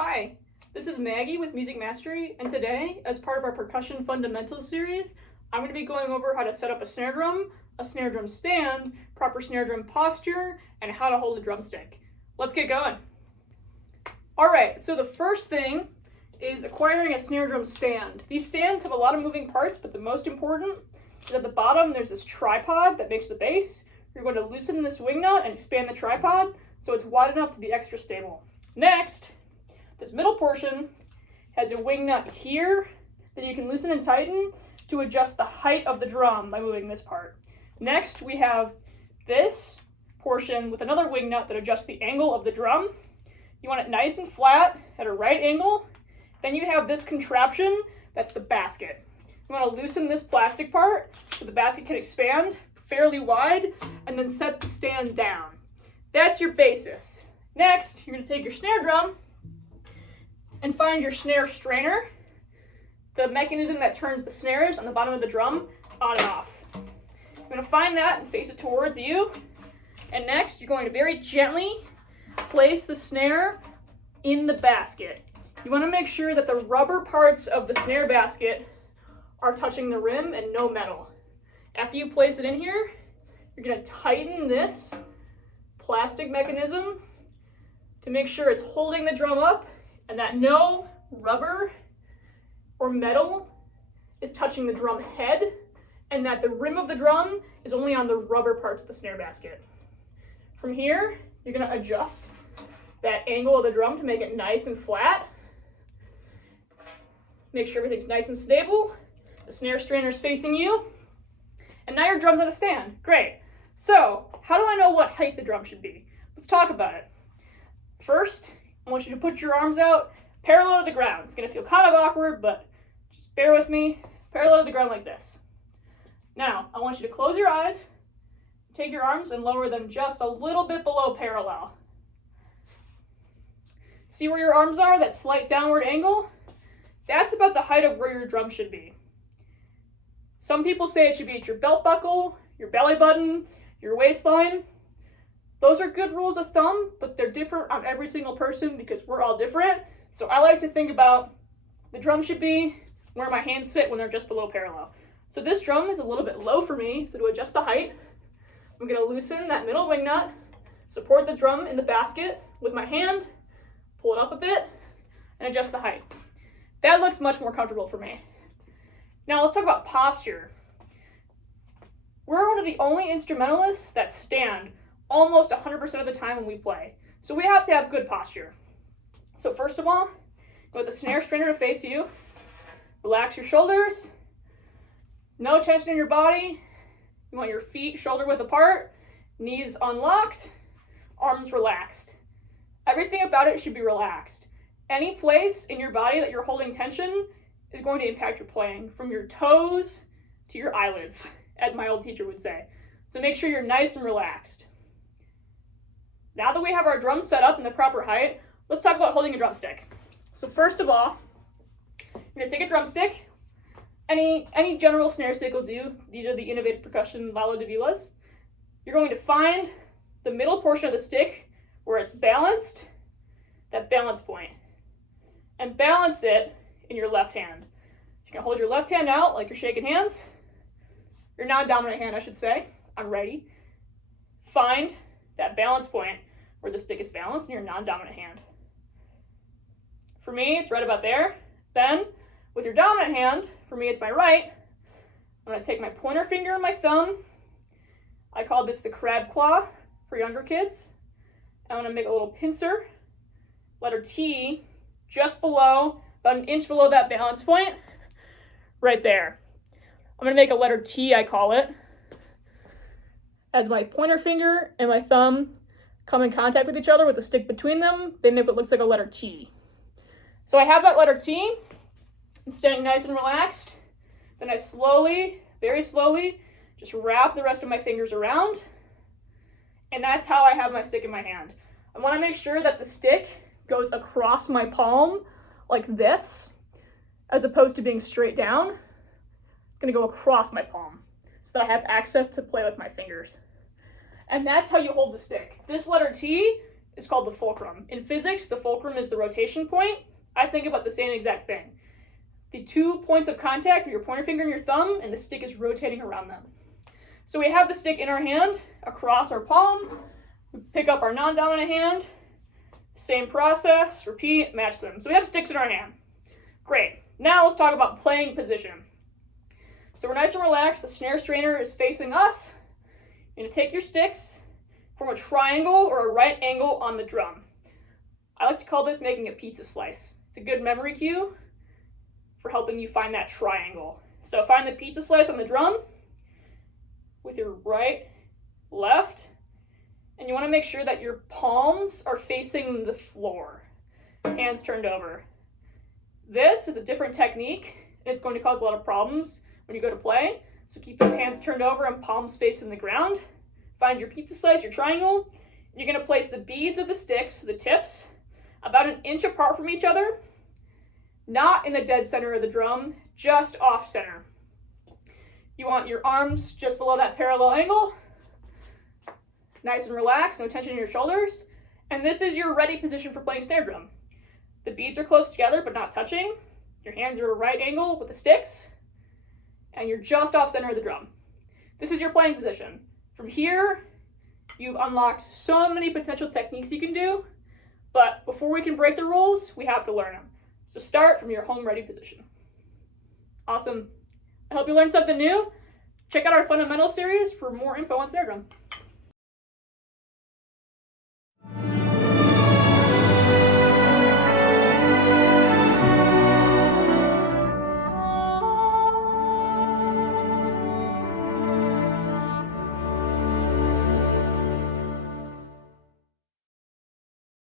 Hi, this is Maggie with Music Mastery, and today, as part of our Percussion Fundamentals series, I'm going to be going over how to set up a snare drum stand, proper snare drum posture, and how to hold a drumstick. Let's get going. Alright, so the first thing is acquiring a snare drum stand. These stands have a lot of moving parts, but the most important is at the bottom there's this tripod that makes the base. You're going to loosen this wing nut and expand the tripod so it's wide enough to be extra stable. Next, this middle portion has a wing nut here that you can loosen and tighten to adjust the height of the drum by moving this part. Next, we have this portion with another wing nut that adjusts the angle of the drum. You want it nice and flat at a right angle. Then you have this contraption, that's the basket. You want to loosen this plastic part so the basket can expand fairly wide and then set the stand down. That's your basis. Next, you're going to take your snare drum and find your snare strainer, the mechanism that turns the snares on the bottom of the drum on and off. You're going to find that and face it towards you. And next, you're going to very gently place the snare in the basket. You want to make sure that the rubber parts of the snare basket are touching the rim and no metal. After you place it in here, you're going to tighten this plastic mechanism to make sure it's holding the drum up and that no rubber or metal is touching the drum head, and that the rim of the drum is only on the rubber parts of the snare basket. From here, you're going to adjust that angle of the drum to make it nice and flat. Make sure everything's nice and stable. The snare strainer is facing you. And now your drum's on a stand. Great. So, how do I know what height the drum should be? Let's talk about it. First, I want you to put your arms out parallel to the ground. It's going to feel kind of awkward, but just bear with me. Parallel to the ground like this. Now, I want you to close your eyes, take your arms and lower them just a little bit below parallel. See where your arms are, that slight downward angle? That's about the height of where your drum should be. Some people say it should be at your belt buckle, your belly button, your waistline. Those are good rules of thumb, but they're different on every single person because we're all different. So I like to think about the drum should be where my hands fit when they're just below parallel. So this drum is a little bit low for me, so to adjust the height, I'm going to loosen that middle wing nut, support the drum in the basket with my hand, pull it up a bit, and adjust the height. That looks much more comfortable for me. Now let's talk about posture. We're one of the only instrumentalists that stand almost 100% of the time when we play. So we have to have good posture. So first of all, you want the snare strainer to face you. Relax your shoulders. No tension in your body. You want your feet shoulder width apart, knees unlocked, arms relaxed. Everything about it should be relaxed. Any place in your body that you're holding tension is going to impact your playing, from your toes to your eyelids, as my old teacher would say. So make sure you're nice and relaxed. Now that we have our drum set up in the proper height, let's talk about holding a drumstick. So first of all, you're going to take a drumstick. Any general snare stick will do. These are the Innovative Percussion Lalo de Vilas. You're going to find the middle portion of the stick where it's balanced, that balance point, and balance it in your left hand. You can hold your left hand out like you're shaking hands. Your non-dominant hand, I should say. I'm ready. Find that balance point where the stick is balanced in your non-dominant hand. For me, it's right about there. Then, with your dominant hand, for me it's my right, I'm going to take my pointer finger and my thumb. I call this the crab claw for younger kids. I'm going to make a little pincer, letter T, just below, about an inch below that balance point, right there. I'm going to make a letter T, I call it, as my pointer finger and my thumb come in contact with each other with the stick between them. They make what looks like a letter T. So I have that letter T. I'm standing nice and relaxed. Then I slowly, very slowly, just wrap the rest of my fingers around. And that's how I have my stick in my hand. I want to make sure that the stick goes across my palm like this, as opposed to being straight down. It's going to go across my palm so that I have access to play with my fingers. And that's how you hold the stick. This letter T is called the fulcrum. In physics, the fulcrum is the rotation point. I think about the same exact thing. The 2 points of contact are your pointer finger and your thumb, and the stick is rotating around them. So we have the stick in our hand, across our palm. We pick up our non-dominant hand. Same process, repeat, match them. So we have sticks in our hand. Great. Now let's talk about playing position. So we're nice and relaxed. The snare strainer is facing us. You're going to take your sticks, form a triangle or a right angle on the drum. I like to call this making a pizza slice. It's a good memory cue for helping you find that triangle. So find the pizza slice on the drum with your right, left, and you want to make sure that your palms are facing the floor, hands turned over. This is a different technique, and it's going to cause a lot of problems when you go to play. So keep those hands turned over and palms facing the ground. Find your pizza slice, your triangle. You're going to place the beads of the sticks, the tips, about an inch apart from each other, not in the dead center of the drum, just off center. You want your arms just below that parallel angle. Nice and relaxed, no tension in your shoulders. And this is your ready position for playing snare drum. The beads are close together but not touching. Your hands are at a right angle with the sticks. And you're just off center of the drum. This is your playing position. From here, you've unlocked so many potential techniques you can do, but before we can break the rules, we have to learn them. So start from your home ready position. Awesome. I hope you learned something new. Check out our fundamental series for more info on snare drum.